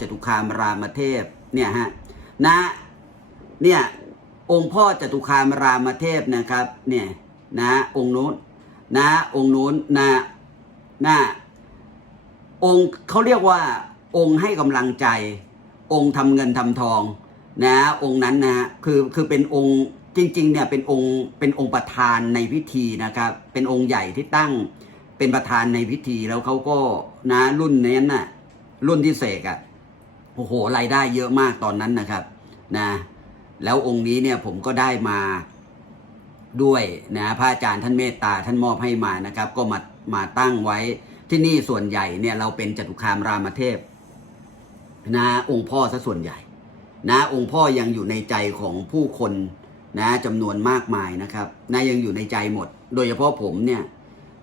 จตุคามรามเทพเนี่ยฮะนะเนี่ยองค์พ่อจตุคามรามเทพนะครับเนี่ยนะองค์นู้นนะองค์นู้นนะนะองค์เขาเรียกว่า องค์ให้กำลังใจ องค์ทำเงินทำทองนะองค์นั้นนะคือคือเป็นองค์จริงๆเนี่ยเป็นองค์เป็นองค์ประธานในพิธีนะครับเป็นองค์ใหญ่ที่ตั้งเป็นประธานในพิธีแล้วเขาก็นะรุ่นนี้น่ะรุ่นที่เสกอะ่ะ โอ้โหรายได้เยอะมากตอนนั้นนะครับนะแล้วองค์นี้เนี่ยผมก็ได้มาด้วยนะพระอาจารย์ท่านเมตตาท่านมอบให้มานะครับ ก็มามาตั้งไว้ที่นี่ส่วนใหญ่เนี่ยเราเป็นจตุคามรามเทพนะองค์พ่อซะส่วนใหญ่ นะองค์พ่อยังอยู่ในใจของผู้คนนะจำนวนมากมายนะครับนะยังอยู่ในใจหมด โดยเฉพาะผมเนี่ย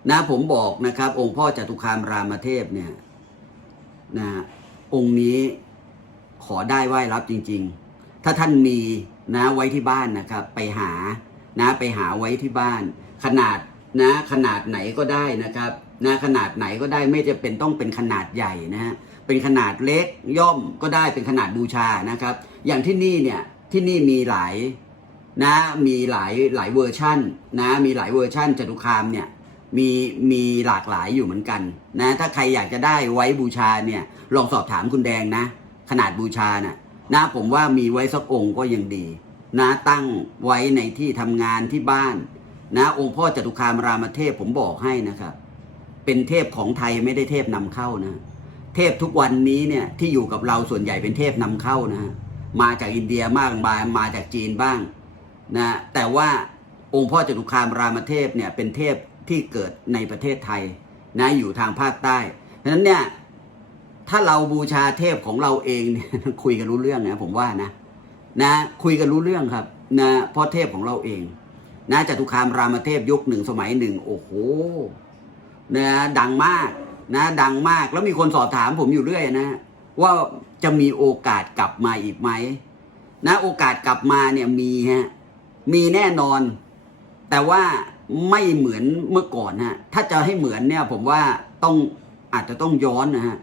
นะผมบอกนะครับ องค์พ่อจตุคามรามเทพเนี่ยนะองค์นี้ ขอได้ไหว้รับจริง ๆ ถ้าท่านมีนะไว้ที่บ้านนะครับ ไปหานะไปหาไว้ที่บ้าน ขนาดนะขนาดไหนก็ได้นะครับนะขนาดไหนก็ได้ไม่จะเป็นต้องเป็นขนาดใหญ่นะฮะเป็นขนาดเล็กย่อมก็ได้เป็นขนาดบูชานะครับ อย่างที่นี่เนี่ยที่นี่มีหลายนะมีหลายหลายเวอร์ชั่นนะมีหลายเวอร์ชั่นจตุคามเนี่ยมีมีหลากหลายอยู่เหมือนกันนะถ้าใครอยากจะได้ไว้บูชาเนี่ยลองสอบถามคุณแดงนะ ขนาดบูชานะนะผมว่ามีไว้สักองค์ก็ยังดี นะตั้งไว้ในที่ทำงานที่บ้าน นะองค์พ่อจตุคามรามเทพผมบอกให้นะครับ เป็นเทพของไทยไม่ได้เทพนำเข้านะ เทพทุกวันนี้เนี่ยที่อยู่กับเราส่วนใหญ่เป็นเทพนำเข้านะมาจากอินเดียมากมายมาจากจีนบ้างนะแต่ว่าองค์พ่อจตุคามรามเทพเนี่ยเป็นเทพที่เกิดในประเทศไทยนะอยู่ทางภาคใต้ฉะนั้นเนี่ย ถ้าเราบูชาเทพของเราเองเนี่ยคุยกันรู้เรื่องนะผมว่านะนะคุยกันรู้เรื่องครับนะเพราะเทพของเราเองนะจตุคามรามเทพยุคหนึ่งสมัยหนึ่งโอ้โหนะดังมากนะดังมากแล้วมีคนสอบถามผมอยู่เรื่อยนะ ว่าจะมีโอกาสกลับมาอีกไหมนะโอกาสกลับมาเนี่ยมีฮะมีแน่นอน แต่ว่าไม่เหมือนเมื่อก่อนฮะถ้าจะให้เหมือนเนี่ยผมว่าต้องอาจจะต้องย้อนนะฮะ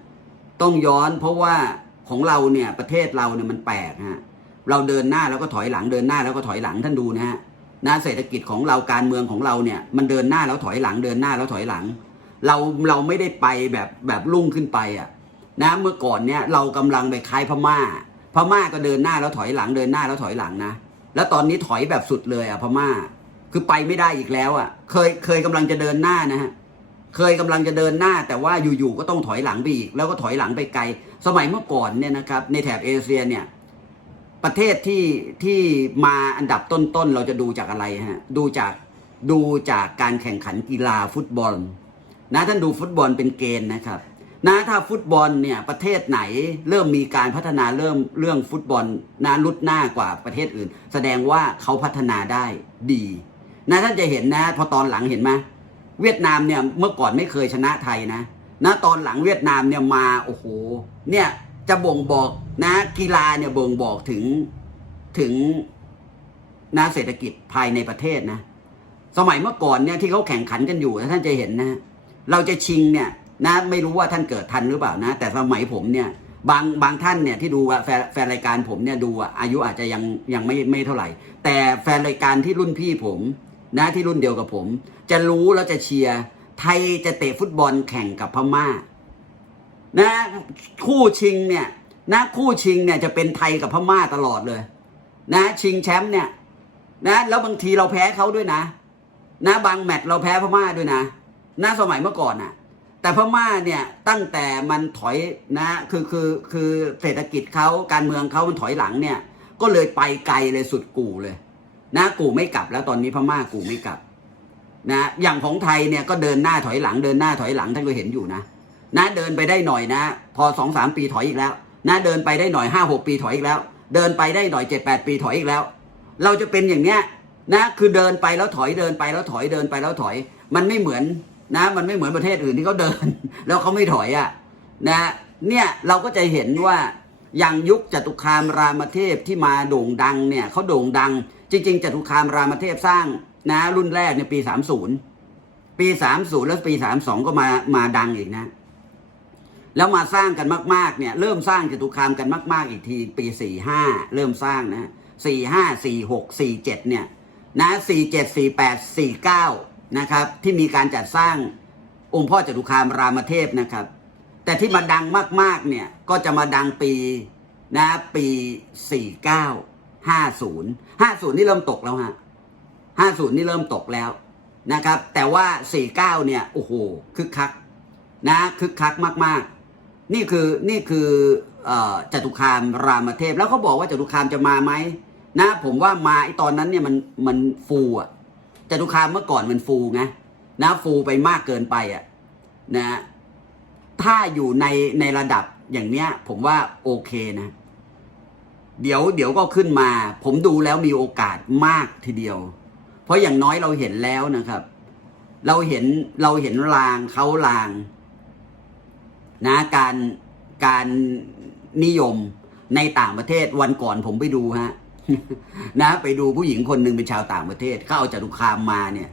ต้องย้อนเพราะว่าของเราเนี่ยประเทศเราเนี่ยมันแปลกฮะเราเดินหน้าแล้วก็ถอยหลังเดินหน้าแล้วก็ถอยหลังท่านดูนะฮะนะเศรษฐกิจของเราการเมืองของเราเนี่ยมันเดินหน้าแล้วถอยหลังเดินหน้าแล้วถอยหลัง เราเราไม่ได้ไปแบบแบบลุ่งขึ้นไปอะนะเมื่อก่อนเนี่ยเรากำลังไปคล้ายพม่า พม่าก็เดินหน้าแล้วถอยหลังเดินหน้าแล้วถอยหลังนะ แล้วตอนนี้ถอยแบบสุดเลยอะพม่า คือไปไม่ได้อีกแล้วอะ เคยเคยกำลังจะเดินหน้านะฮะ เคยกำลังจะเดินหน้า แต่ว่าอยู่ๆก็ต้องถอยหลังไปอีก แล้วก็ถอยหลังไปไกล สมัยเมื่อก่อนเนี่ยนะครับ ในแถบเอเชียเนี่ยประเทศที่ที่มาอันดับต้นๆเราจะดูจากอะไรฮะดูจากดูจากการแข่งขันกีฬาฟุตบอล นะท่านดูฟุตบอลเป็นเกณฑ์นะครับ นะถ้าฟุตบอลเนี่ยประเทศไหนเริ่มมีการพัฒนาเริ่มเรื่องฟุตบอลนะลุดหน้ากว่าประเทศอื่น แสดงว่าเขาพัฒนาได้ดี นะท่านจะเห็นนะพอตอนหลังเห็นไหม เวียดนามเนี่ยเมื่อก่อนไม่เคยชนะไทยนะนะตอนหลังเวียดนามเนี่ยมาโอ้โหเนี่ยจะบ่งบอกนะกีฬาเนี่ยบ่งบอกถึงถึงนะเศรษฐกิจภายในประเทศนะ สมัยเมื่อก่อนเนี่ยที่เขาแข่งขันกันอยู่ท่านจะเห็นนะ เราจะชิงเนี่ยนะไม่รู้ว่าท่านเกิดทันหรือเปล่านะ แต่สมัยผมเนี่ยบางบางท่านเนี่ยที่ดูแฟนแฟนรายการผมเนี่ยดูอายุอาจจะยังยังไม่ไม่เท่าไหร่ แต่แฟนรายการที่รุ่นพี่ผม นะที่รุ่นเดียวกับผม จะรู้แล้วจะเชียร์ไทยจะเตะฟุตบอลแข่งกับพม่า นะคู่ชิงเนี่ยนะคู่ชิงเนี่ยจะเป็นไทยกับพม่าตลอดเลย นะ ชิงแชมป์เนี่ย นะแล้วบางทีเราแพ้เขาด้วยนะ นะบางแมตช์เราแพ้พม่าด้วยนะนะสมัยเมื่อก่อนน่ะ แต่พม่าเนี่ยตั้งแต่มันถอยนะคือคือคือเศรษฐกิจเขาการเมืองเขามันถอยหลังเนี่ย ก็เลยไปไกลเลยสุดกู่เลย นะกูไม่กลับแล้วตอนนี้พม่ากูไม่กลับ นะอย่างของไทยเนี่ยก็เดินหน้าถอยหลังเดินหน้าถอยหลังท่านก็เห็นอยู่นะนะเดินไปได้หน่อยนะ พอสองสามปีถอยอีกแล้ว นะเดินไปได้หน่อยห้าหกปีถอยอีกแล้ว เดินไปได้หน่อยเจ็ดแปดปีถอยอีกแล้ว เราจะเป็นอย่างเนี้ยนะคือเดินไปแล้วถอยเดินไปแล้วถอยเดินไปแล้วถอย มันไม่เหมือนนะ มันไม่เหมือนประเทศอื่นที่เขาเดิน แล้วเขาไม่ถอยอะนะเนี่ยเราก็จะเห็นว่าอย่างยุคจตุคามรามเทพที่มาโด่งดังเนี่ยเขาโด่งดัง จริง ๆจตุคามรามเทพสร้างนะรุ่นแรกเนี่ยปีสามศูนย์ปีสามศูนย์แล้วปีสามสองก็มามาดังอีกนะ แล้วมาสร้างกันมาก ๆ เนี่ย เริ่มสร้างจตุคามกันมาก ๆ อีกที ปีสี่ห้าเริ่มสร้างนะสี่ห้าสี่หกสี่เจ็ดเนี่ยนะสี่เจ็ดสี่แปดสี่เก้านะครับ ที่มีการจัดสร้างองค์พ่อจตุคามรามเทพนะครับ แต่ที่มาดังมาก ๆ เนี่ยก็จะมาดังปีนะปีสี่เก้า ห้าศูนย์ห้าศูนย์นี่เริ่มตกแล้วฮะห้าศูนย์นี่เริ่มตกแล้วนะครับ แต่ว่าสี่เก้าเนี่ยโอ้โหคึกคักนะคึกคักมาก ๆ นี่คือนี่คือออจตุคามรามเทพ แล้วเขาบอกว่าจตุคามจะมาไหมนะผมว่ามาไอตอนนั้นเนี่ยมันมันฟูอะจตุคามเมื่อก่อนมันฟูไงนะฟูไปมากเกินไปอะนะถ้าอยู่ในในระดับอย่างเนี้ย ผมว่าโอเคนะ เดี๋ยวเดี๋ยวก็ขึ้นมา ผมดูแล้วมีโอกาสมากทีเดียว เพราะอย่างน้อยเราเห็นแล้วนะครับ เราเห็นเราเห็นรางเขาราง นะการการนิยมในต่างประเทศวันก่อนผมไปดูฮะนะไปดูผู้หญิงคนหนึ่งเป็นชาวต่างประเทศเขาเอาจตุคามมาเนี่ย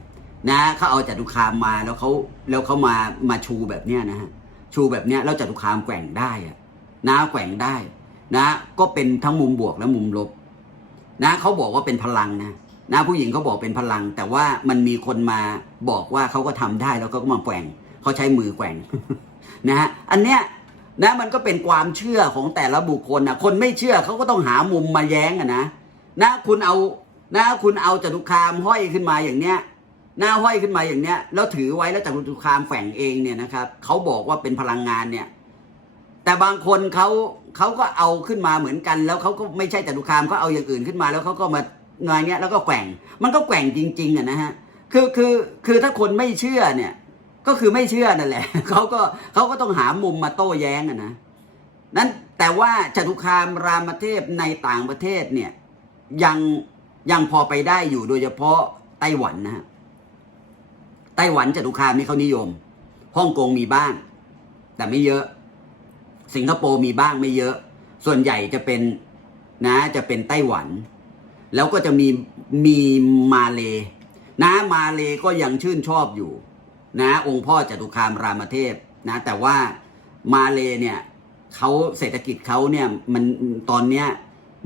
นะเขาเอาจตุคามมาแล้วเขาแล้วเขามามาชูแบบเนี้ยนะฮะชูแบบเนี้ยแล้วจตุคามแกว่งได้อะนะแกว่งได้ นะก็เป็นทั้งมุมบวกและมุมลบ นะเขาบอกว่าเป็นพลังนะนะผู้หญิงเขาบอกเป็นพลัง แต่ว่ามันมีคนมาบอกว่าเขาก็ทำได้แล้วเขาก็มาแกว่งเขาใช้มือแกว่งนะฮะอันเนี้ยนะมันก็เป็นความเชื่อของแต่ละบุคคลนะคนไม่เชื่อเขาก็ต้องหามุมมาแย้งอะนะนะคุณเอานะคุณเอาจตุคามห้อยขึ้นมาอย่างเนี้ยหน้าห้อยขึ้นมาอย่างเนี้ยแล้วถือไว้แล้วจตุคามแฝงเองเนี่ยนะครับเขาบอกว่าเป็นพลังงานเนี่ย แต่บางคนเขาเขาก็เอาขึ้นมาเหมือนกัน แล้วเขาก็ไม่ใช่จตุคามเขาเอาอย่างอื่นขึ้นมาแล้วเขาก็มาเงยเนี้ยแล้วก็แกว่ง มันก็แกว่งจริงๆอะนะฮะคือคือคือถ้าคนไม่เชื่อเนี่ย ก็คือไม่เชื่อนั่นแหละเขาก็เขาก็ต้องหามุมมาโต้แย้งอะนะนั้นแต่ว่าจตุคามรามเทพในต่างประเทศเนี่ยยังยังพอไปได้อยู่โดยเฉพาะไต้หวันนะฮะไต้หวันจตุคามนี่เขานิยมฮ่องกงมีบ้าง แต่ไม่เยอะ สิงคโปร์มีบ้างไม่เยอะ ส่วนใหญ่จะเป็นนะจะเป็นไต้หวัน แล้วก็จะมีมีมาเลนะมาเลก็ยังชื่นชอบอยู่ นะ องค์พ่อจตุคามรามเทพนะแต่ว่ามาเลเนี่ยเขาเศรษฐกิจเขาเนี่ยมันตอนเนี้ย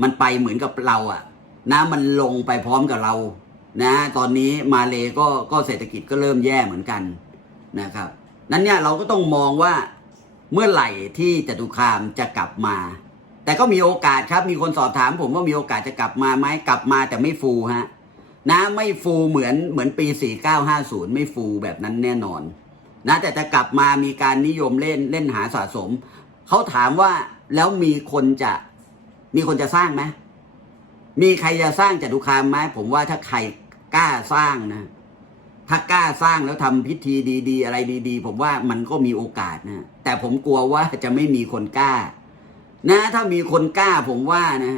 มันไปเหมือนกับเราอะนะมันลงไปพร้อมกับเรา นะ ตอนนี้มาเลก็ก็เศรษฐกิจก็เริ่มแย่เหมือนกันนะครับ นั้นเนี่ยเราก็ต้องมองว่า เมื่อไหร่ที่จตุคามจะกลับมา แต่ก็มีโอกาสครับ มีคนสอบถาม ผมว่ามีโอกาสจะกลับมาไหมกลับมาแต่ไม่ฟูฮะนะไม่ฟูเหมือนเหมือนปี 4950 ไม่ฟูแบบนั้นแน่นอน นะแต่จะกลับมามีการนิยมเล่นเล่นหาสะสม เขาถามว่าแล้วมีคนจะมีคนจะสร้างไหมมีใครจะสร้างจตุคามไหมผมว่าถ้าใครกล้าสร้างนะ ถ้ากล้าสร้างแล้วทำพิธีดีๆ อะไรดี ๆ ผมว่ามันก็มีโอกาสนะ แต่ผมกลัวว่าจะไม่มีคนกล้า นะ ถ้ามีคนกล้าผมว่านะ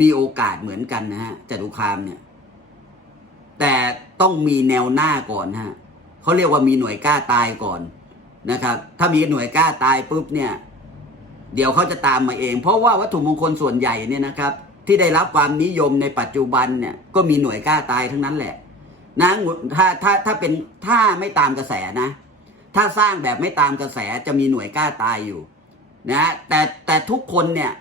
มีโอกาสเหมือนกันนะฮะจตุคามเนี่ย แต่ต้องมีแนวหน้าก่อนฮะเขาเรียกว่ามีหน่วยกล้าตายก่อนนะครับ ถ้ามีหน่วยกล้าตายปุ๊บเนี่ย เดี๋ยวเขาจะตามมาเอง เพราะว่าวัตถุมงคลส่วนใหญ่เนี่ยนะครับ ที่ได้รับความนิยมในปัจจุบันเนี่ย ก็มีหน่วยกล้าตายทั้งนั้นแหละ นะถ้าถ้าถ้าเป็นถ้าไม่ตามกระแสนะ ถ้าสร้างแบบไม่ตามกระแสจะมีหน่วยกล้าตายอยู่นะแต่แต่ทุกคนเนี่ย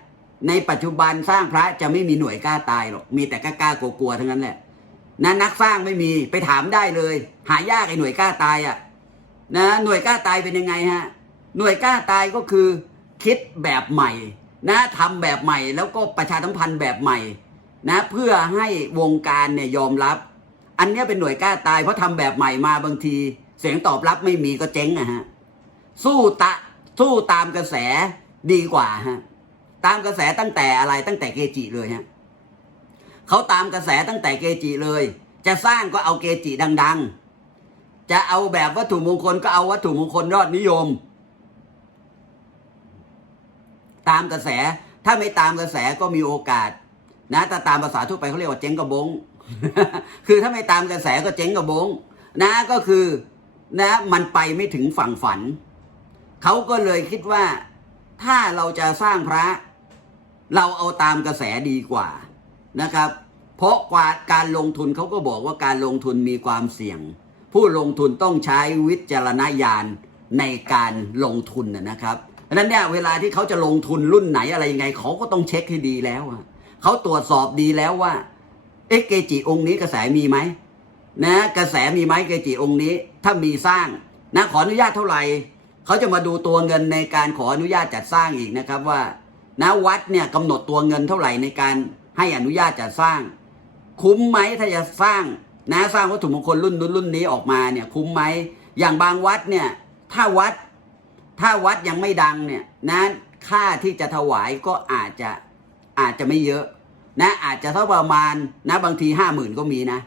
ในปัจจุบันสร้างพระจะไม่มีหน่วยกล้าตายหรอกมีแต่กล้ากล้ากลัวๆทั้งนั้นแหละนะนักสร้างไม่มีไปถามได้เลย หายากไอ้หน่วยกล้าตายอะ่ะนะหน่วยกล้าตายเป็นยังไงฮะหน่วยกล้าตายก็คือคิดแบบใหม่ นะทำแบบใหม่แล้วก็ประชาสัมพันธ์แบบใหม่ นะเพื่อให้วงการเนี่ยยอมรับ อันนี้เป็นหน่วยกล้าตายเพราะทำแบบใหม่มาบางที เสียงตอบรับไม่มีก็เจ๊งอะฮะสู้ตะสู้ตามกระแสดีกว่าฮะตามกระแสตั้งแต่อะไรตั้งแต่เกจิเลยฮะเขาตามกระแสตั้งแต่เกจิเลย จะสร้างก็เอาเกจิดัง ๆ จะเอาแบบวัตถุมงคลก็เอาวัตถุมงคลยอดนิยม ตามกระแสถ้าไม่ตามกระแสก็มีโอกาส นะถ้าตามภาษาทั่วไปเขาเรียกว่าเจ๊งกระบง คือถ้าไม่ตามกระแสก็เจ๊งกระบงนะก็คือนะมันไปไม่ถึงฝั่งฝัน เขาก็เลยคิดว่า ถ้าเราจะสร้างพระ เราเอาตามกระแสดีกว่านะครับ เพราะกว่าการลงทุนเขาก็บอกว่าการลงทุนมีความเสี่ยง ผู้ลงทุนต้องใช้วิจารณญาณในการลงทุนนะครับะฉะนั้นเนี่ยเวลาที่เขาจะลงทุนรุ่นไหนอะไรยังไงเขาก็ต้องเช็คให้ดีแล้วเขาตรวจสอบดีแล้วว่า อ๊ะเกจิองค์นี้กระแสมีไหมนะกระแสมีไหมเกจิองค์นี้ ถ้ามีสร้างนะขออนุญาตเท่าไหร่เขาจะมาดูตัวเงินในการขออนุญาตจัดสร้างอีกนะครับว่านะวัดเนี่ยกำหนดตัวเงินเท่าไหร่ในการให้อนุญาตจัดสร้าง คุ้มไหมถ้าจะสร้างนะสร้างวัตถุมงคลรุ่นนู้นรุ่นนี้ออกมาเนี่ยคุ้มไหมอย่างบางวัดเนี่ยถ้าวัดถ้าวัดยังไม่ดังเนี่ยนะค่าที่จะถวายก็อาจจะอาจจะไม่เยอะ นะอาจจะเท่าประมาณนะบางทีห้าหมื่นก็มีนะ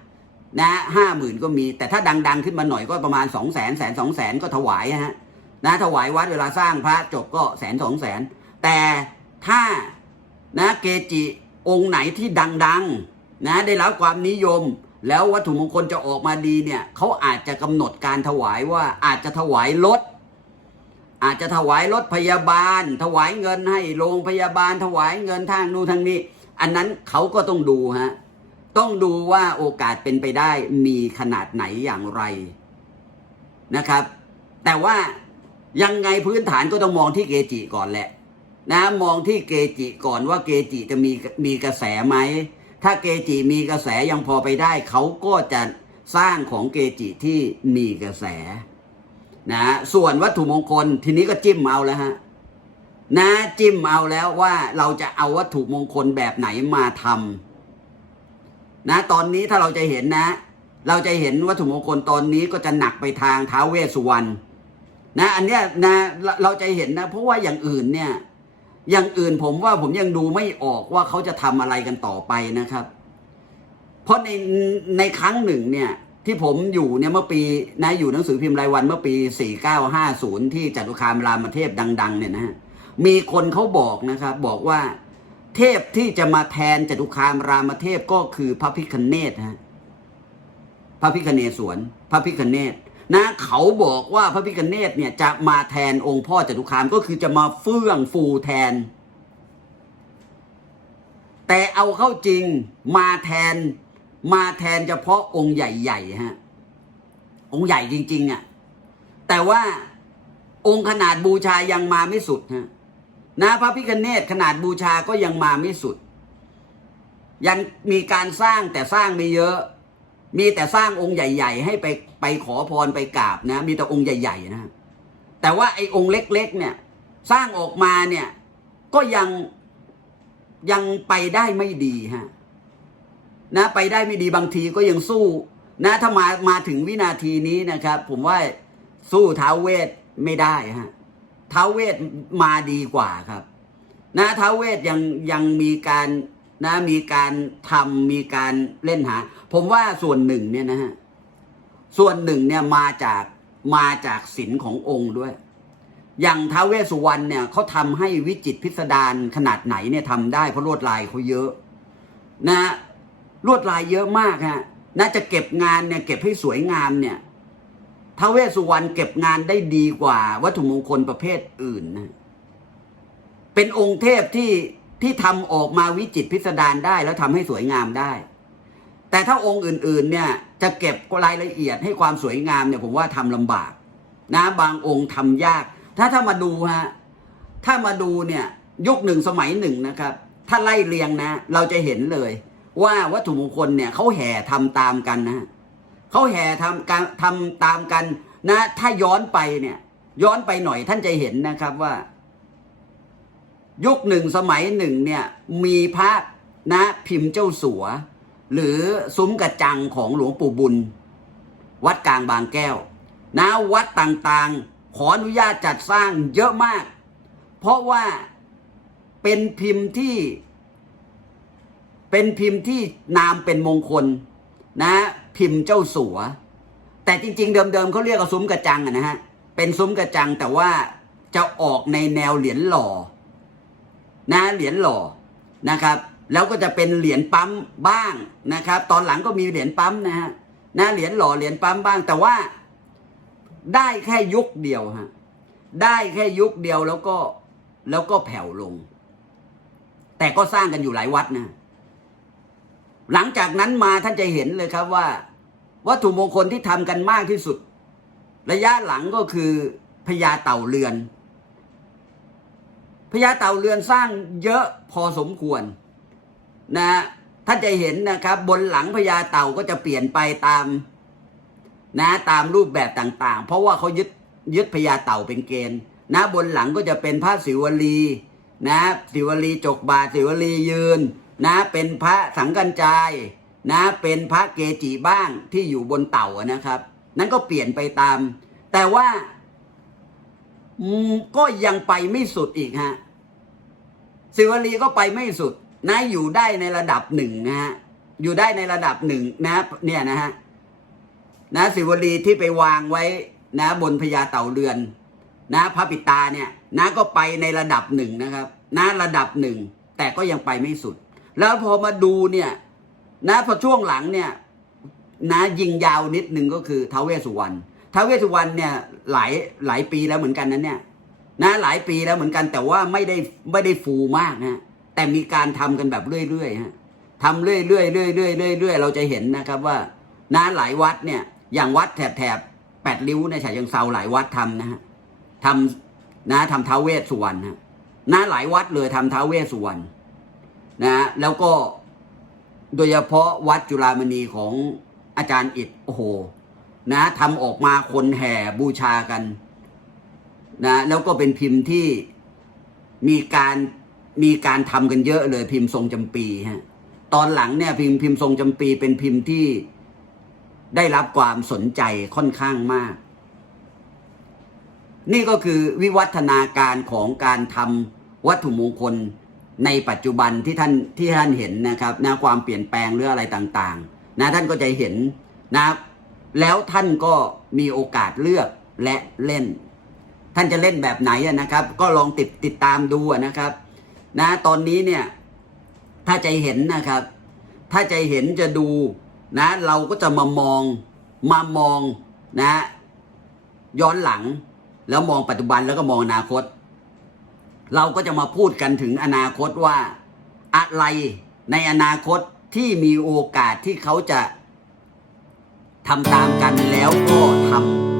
นะห้าหมื่นก็มี แต่ถ้าดัง ๆ ขึ้นมาหน่อยก็ประมาณสองแสนแสนสองแสนก็ถวายนะฮะนะถวายวัดเวลาสร้างพระจบก็แสนสองแสนแต่ถ้านะเกจิองค์ไหนที่ดังๆนะได้รับความนิยม แล้ววัตถุมงคลจะออกมาดีเนี่ยเขาอาจจะกำหนดการถวายว่าอาจจะถวายรถอาจจะถวายรถพยาบาล ถวายเงินให้โรงพยาบาล ถวายเงินทางนู้นทางนี้ อันนั้นเขาก็ต้องดูฮะต้องดูว่าโอกาสเป็นไปได้มีขนาดไหนอย่างไรนะครับ แต่ว่ายังไงพื้นฐานก็ต้องมองที่เกจิก่อนแหละนะมองที่เกจิก่อนว่าเกจิจะมีมีกระแสไหม ถ้าเกจิมีกระแสยังพอไปได้ เขาก็จะสร้างของเกจิที่มีกระแสนะส่วนวัตถุมงคลทีนี้ก็จิ้มเอาแล้วฮะ นะจิ้มเอาแล้วว่าเราจะเอาวัตถุมงคลแบบไหนมาทำนะตอนนี้ถ้าเราจะเห็นนะ เราจะเห็นวัตถุมงคลตอนนี้ก็จะหนักไปทางท้าวเวสสุวรรณนะอันเนี้ยนะเราเราจะเห็นนะ เพราะว่าอย่างอื่นเนี่ย อย่างอื่นผมว่าผมยังดูไม่ออกว่าเขาจะทำอะไรกันต่อไปนะครับ เพราะในในครั้งหนึ่งเนี่ยที่ผมอยู่เนี่ยเมื่อปีนะอยู่หนังสือพิมพ์รายวันเมื่อปี 4950 ที่จตุคามรามเทพดัง ๆ เนี่ยนะฮะ มีคนเขาบอกนะครับบอกว่า เทพที่จะมาแทนจตุคามรามเทพก็คือพระพิคเนตฮะพระพิคเนศวรพระพิคเนตนะเขาบอกว่าพระพิคเนตเนี่ยจะมาแทนองค์พ่อจตุคามก็คือจะมาเฟื่องฟูแทน แต่เอาเข้าจริงมาแทนมาแทนเฉพาะองค์ใหญ่ๆฮะองค์ใหญ่จริงๆอะแต่ว่าองค์ขนาดบูชายังมาไม่สุดฮะ นะพระพิคเนตขนาดบูชาก็ยังมาไม่สุด ยังมีการสร้างแต่สร้างไม่เยอะ มีแต่สร้างองค์ใหญ่ ๆ ให้ไปไปขอพรไปกราบนะ มีแต่องค์ใหญ่ๆนะ แต่ว่าไอ้องค์เล็ก ๆ เนี่ย สร้างออกมาเนี่ยก็ยังยังไปได้ไม่ดีฮะนะไปได้ไม่ดีบางทีก็ยังสู้ นะถ้ามามาถึงวินาทีนี้นะครับ ผมว่าสู้ท้าวเวทไม่ได้ฮะ ท้าวเวทมาดีกว่าครับ นะท้าวเวทยังยังมีการนะมีการทำมีการเล่นหา ผมว่าส่วนหนึ่งเนี่ยนะฮะส่วนหนึ่งเนี่ยมาจากมาจากศีลขององค์ด้วย อย่างท้าวเวสุวรรณเนี่ยเขาทำให้วิจิตพิสดารขนาดไหนเนี่ยทำได้เพราะลวดลายเขาเยอะ นะลวดลายเยอะมากฮะน่าจะเก็บงานเนี่ยเก็บให้สวยงามเนี่ย ท้าวเวสสุวรรณเก็บงานได้ดีกว่า วัตถุมงคลประเภทอื่นนะเป็นองค์เทพที่ที่ทำออกมาวิจิตพิสดารได้แล้วทำให้สวยงามได้ แต่ถ้าองค์อื่น ๆ เนี่ยจะเก็บรายละเอียดให้ความสวยงามเนี่ยผมว่าทำลำบาก นะบางองค์ทำยาก ถ้าถ้ามาดูฮะถ้ามาดูเนี่ยยุคหนึ่งสมัยหนึ่งนะครับ ถ้าไล่เรียงนะ เราจะเห็นเลย ว่าวัตถุมงคลเนี่ยเขาแห่ทำตามกันนะ เขาแห่ทำการทำตามกันนะ ถ้าย้อนไปเนี่ย ย้อนไปหน่อยท่านจะเห็นนะครับว่า ยุคหนึ่งสมัยหนึ่งเนี่ย มีพระนะพิมพ์เจ้าสัว หรือซุ้มกระจังของหลวงปู่บุญ วัดกลางบางแก้ว นะวัดต่างๆ ขออนุญาตจัดสร้างเยอะมาก เพราะว่าเป็นพิมพ์ที่ เป็นพิมพ์ที่นามเป็นมงคล นะพิมพ์เจ้าสัว แต่จริง ๆ เดิมๆเขาเรียกว่าซุ้มกระจังนะฮะเป็นซุ้มกระจังแต่ว่าจะออกในแนวเหรียญหล่อนะเหรียญหล่อนะครับ แล้วก็จะเป็นเหรียญปั๊มบ้างนะครับ ตอนหลังก็มีเหรียญปั๊มนะฮะนะเหรียญหล่อเหรียญปั๊มบ้าง แต่ว่าได้แค่ยุคเดียวฮะได้แค่ยุคเดียวแล้วก็แล้วก็แผ่วลง แต่ก็สร้างกันอยู่หลายวัดนะ หลังจากนั้นมาท่านจะเห็นเลยครับว่า วัตถุมงคลที่ทำกันมากที่สุด ระยะหลังก็คือพญาเต่าเรือนพญาเต่าเรือนสร้างเยอะพอสมควรนะท่านจะเห็นนะครับ บนหลังพญาเต่าก็จะเปลี่ยนไปตามนะตามรูปแบบต่างๆ เพราะว่าเขายึดยึดพญาเต่าเป็นเกณฑ์นะบนหลังก็จะเป็นพระศิวลีนะศิวลีจกบาทศิวลียืน นะเป็นพระสังกัญจายนะเป็นพระเกจิบ้างที่อยู่บนเต่านะครับ นั้นก็เปลี่ยนไปตาม แต่ว่าก็ยังไปไม่สุดอีกฮะศิวลีก็ไปไม่สุด นะอยู่ได้ในระดับหนึ่งนะฮะอยู่ได้ในระดับหนึ่งนะ เนี่ยนะฮะนะสิวลีที่ไปวางไว้นะ บนพญาเต่าเรือน นะพระปิตาเนี่ย นะก็ไปในระดับหนึ่งนะครับ นะระดับหนึ่งแต่ก็ยังไปไม่สุด แล้วพอมาดูเนี่ยนะพอช่วงหลังเนี่ยนะยิงยาวนิดหนึ่งก็คือท้าวเวสุวรรณท้าวเวสุวรรณเนี่ยหลายหลายปีแล้วเหมือนกันนั้นเนี่ยนะหลายปีแล้วเหมือนกันแต่ว่าไม่ได้ไม่ได้ฟูมากนะแต่มีการทำกันแบบเรื่อยๆฮะทำเรื่อยๆเรื่อยๆเรื่อยๆเรื่อยๆเราจะเห็นนะครับว่านะหลายวัดเนี่ยอย่างวัดแถบแถบแปดริ้วในฉะเชิงเซาหลายวัดทำนะฮะทำนะทำท้าวเวสสุวรรณฮะนะหลายวัดเลยทำท้าวเวสสุวรรณ นะแล้วก็โดยเฉพาะวัดจุฬามณีของอาจารย์อิดโอ้โหนะทำออกมาคนแห่บูชากันนะแล้วก็เป็นพิมพ์ที่มีการมีการทำกันเยอะเลยพิมพ์ทรงจำปีฮะตอนหลังเนี่ยพิมพ์พิมพ์ทรงจำปีเป็นพิมพ์ที่ได้รับความสนใจค่อนข้างมาก นี่ก็คือวิวัฒนาการของการทำวัตถุมงคล ในปัจจุบันที่ท่านที่ท่านเห็นนะครับนะความเปลี่ยนแปลงหรืออะไรต่างๆนะท่านก็จะเห็นนะแล้วท่านก็มีโอกาสเลือกและเล่น ท่านจะเล่นแบบไหนนะครับ ก็ลองติดติดตามดูนะครับ นะตอนนี้เนี่ยถ้าใจเห็นนะครับ ถ้าใจเห็นจะดูนะเราก็จะมามองมามองนะย้อนหลังแล้วมองปัจจุบันแล้วก็มองอนาคต เราก็จะมาพูดกันถึงอนาคตว่าอะไรในอนาคตที่มีโอกาสที่เขาจะทำตามกันแล้วก็ทำ